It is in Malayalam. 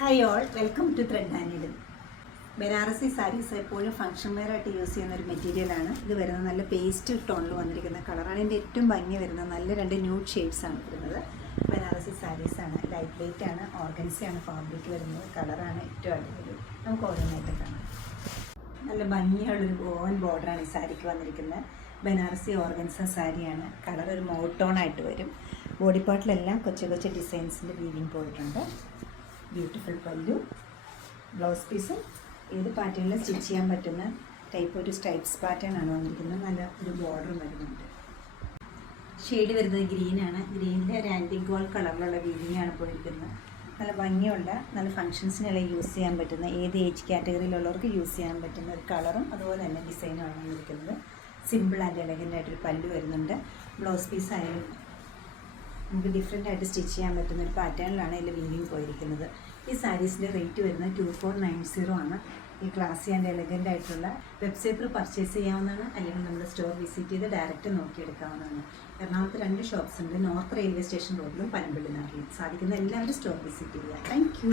Hi all, welcome to thread and needle. Banarasi saris എപ്പോഴും ഫംഗ്ഷൻ വെയർ ആയിട്ട് യൂസ് ചെയ്യുന്ന ഒരു മെറ്റീരിയലാണ്. ഇത് വരുന്നത് നല്ല പേസ്റ്റൽ ടോണിൽ വന്നിരിക്കുന്ന കളറാണ്. ഇതിൻ്റെ ഏറ്റവും ഭംഗി വരുന്നത് നല്ല രണ്ട് ന്യൂഡ് ഷെയ്ഡ്സാണ് വരുന്നത്. ബനാറസി സാരീസാണ്, ലൈറ്റ് വെയ്റ്റ് ആണ്, ഓർഗൻസിയാണ് ഫാബ്രിക് വരുന്നത്. കളറാണ് ഏറ്റവും അടിപൊളി. നമുക്ക് ഓരോന്നായിട്ട് കാണാം. നല്ല ഭംഗിയുള്ളൊരു ഓവൻ ബോർഡറാണ് ഈ സാരിക്ക് വന്നിരിക്കുന്നത്. ബനാറസി ഓർഗൻസ സാരിയാണ്. കളർ ഒരു മോട്ടോണായിട്ട് വരും. ബോഡി പാർട്ടിലെല്ലാം കൊച്ചു കൊച്ചു ഡിസൈൻസിൻ്റെ വീവിങ് പോയിട്ടുണ്ട്. ബ്യൂട്ടിഫുൾ പല്ലു, ബ്ലൗസ് പീസ് ഏത് പാറ്റേണിൽ സ്റ്റിച്ച് ചെയ്യാൻ പറ്റുന്ന ടൈപ്പ് ഒരു സ്ട്രൈപ്സ് പാറ്റേൺ ആണ് വന്നിരിക്കുന്നത്. നല്ല ഒരു ബോർഡറും വരുന്നുണ്ട്. ഷെയ്ഡ് വരുന്നത് ഗ്രീനാണ്. ഗ്രീനിൽ ഒരു ആൻറ്റിക് ഗോൾഡ് കളറിലുള്ള വീവിങ് ആണ് പോയിരിക്കുന്നത്. നല്ല ഭംഗിയുള്ള, നല്ല ഫങ്ഷൻസിനെല്ലാം യൂസ് ചെയ്യാൻ പറ്റുന്ന, ഏത് ഏജ് കാറ്റഗറിയിലുള്ളവർക്ക് യൂസ് ചെയ്യാൻ പറ്റുന്ന ഒരു കളറും അതുപോലെ തന്നെ ഡിസൈനുമാണ് വന്നിരിക്കുന്നത്. സിമ്പിൾ ആൻഡ് എലഗൻ്റ് ആയിട്ടൊരു പല്ലു വരുന്നുണ്ട്. ബ്ലൗസ് പീസ് ആയാലും നമുക്ക് ഡിഫറെൻ്റ് ആയിട്ട് സ്റ്റിച്ച് ചെയ്യാൻ പറ്റുന്ന ഒരു പാറ്റേണിലാണ് ഇതിൽ വീവിങ് പോയിരിക്കുന്നത്. ഈ സാരീസിൻ്റെ റേറ്റ് വരുന്നത് 2490 ആണ്. ഈ ക്ലാസി ആൻഡ് എലഗൻ്റ് ആയിട്ടുള്ള വെബ്സൈറ്റിൽ പർച്ചേസ് ചെയ്യാവുന്നതാണ്, അല്ലെങ്കിൽ നമ്മുടെ സ്റ്റോർ വിസിറ്റ് ചെയ്ത് ഡയറക്റ്റ് നോക്കിയെടുക്കാവുന്നതാണ്. എറണാകുളത്ത് 2 ഷോപ്സ് ഉണ്ട്. നോർത്ത് റെയിൽവേ സ്റ്റേഷൻ റോഡിലും പനമ്പള്ളി നാട്ടിലും. സാധിക്കുന്ന എല്ലാവരും സ്റ്റോർ വിസിറ്റ് ചെയ്യുക. Thank you.